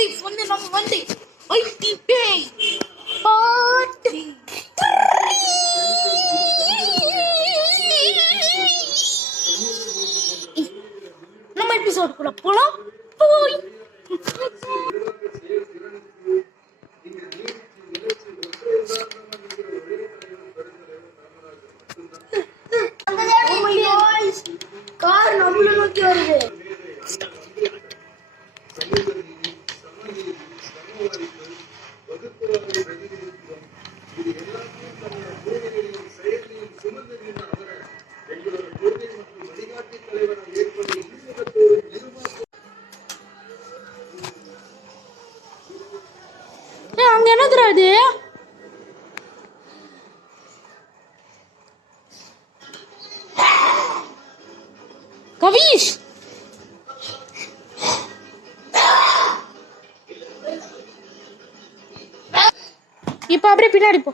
guys வந்து நம்ம வந்து ஐடி பேய் பாட்டு நம்ம எபிசோட் கூட போலாம் போய் கார் நம்மள நோக்கி வருது. அங்க என்னதுடா இது? கவிஷ் இப்ப அப்படியே பின்னாடி போ.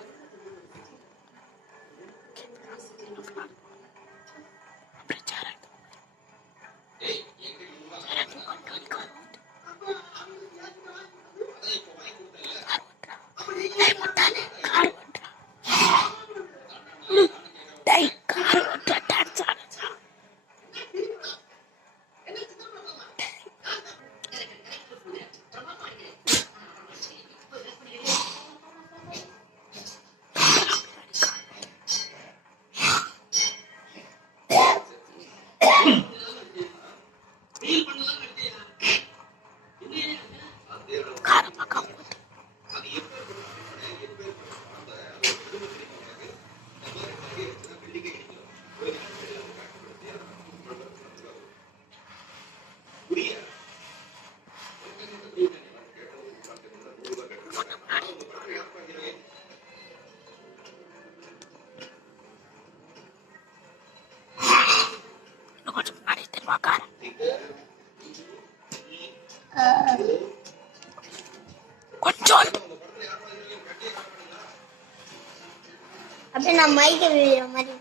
அப்படியே நான் மைக்க விழுற மாதிரி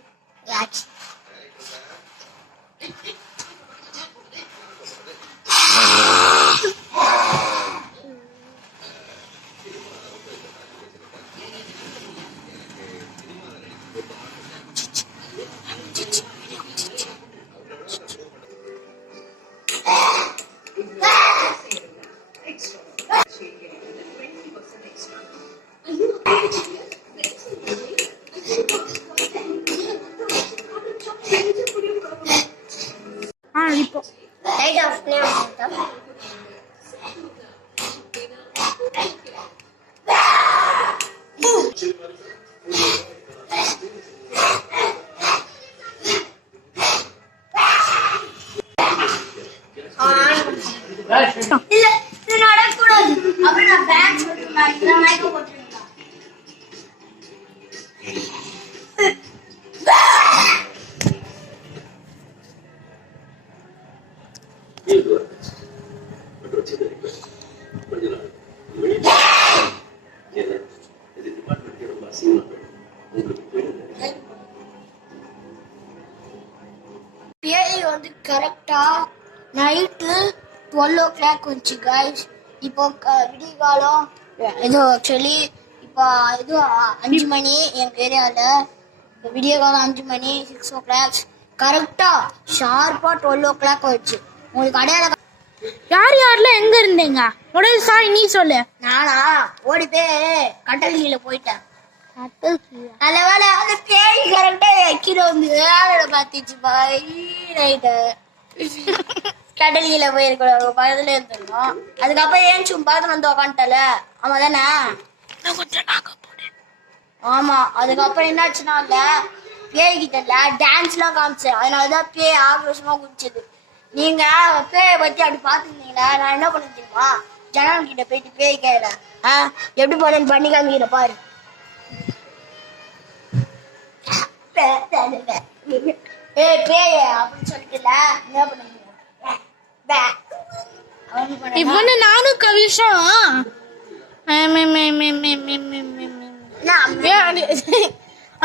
ஆச்சு. இப்போ லைட் ஆஃப் பண்ணி இல்ல இது நடக்கூடாது. அப்படி நான் பேங்க் போட்டுருந்தேன், மைக்க போட்டுருந்தேன். பேய் வந்து கரெக்டா நைட்டு 12 o'clock வந்துச்சு கைஸ். இப்போ விடிய காலம் ஏதோ ஆக்சுவலி இப்போ இது 5 மணி எங்க ஏரியாவில். விடிய காலம் 5 மணி 6 o'clock கரெக்டா ஷார்ப்பா 12 o'clock வந்துச்சு. உங்களுக்கு அடையாளம் யார் யாரெல்லாம் எங்க இருந்தீங்க? உடனே சாய் நீ சொல்லு. நானா ஓடி போய் கட்டல்கீழ போயிட்டேன். நல்ல வேலை அந்த பேய் கரெக்டா கீழே வந்து பாத்துச்சு பாய். நைட்டு கடல்கீழ போயிருக்கோம், பக்கத்துல இருந்துருந்தோம். அதுக்கப்புறம் ஏன் பக்கத்துல வந்து உக்காந்துட்டல. ஆமா தானே? ஆமா. அதுக்கப்புறம் என்னாச்சுன்னா இல்ல பேய் கிட்ட இல்ல டான்ஸ் எல்லாம் காமிச்சு. அதனாலதான் பேய் ஆக்ரோஷமா குடிச்சது. நீங்க பேயை பத்தி அப்படி பாத்துருந்தீங்களா? நான் என்ன பண்ண தெரியுமா, ஜனல் கிட்ட போயிட்டு பேய் கேட்கல எப்படி போனேன்னு பண்ணி காமிக்கிற பாரு. பேய அப்படின்னு சொல்லிட்டுல என்ன பண்ணுங்க. இவனு நானும் கவிஷம்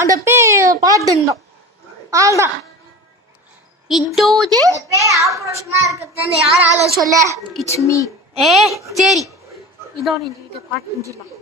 அந்த பேய் பார்த்துருந்தோம். அவ்வளோதான். இதோது பேய் ஆக்ரோஷமா இருக்கிறது யாரால சொல்ல? It's me. சரி வந்தோடனே எங்ககிட்ட பாட்டு செஞ்சிடலாம்.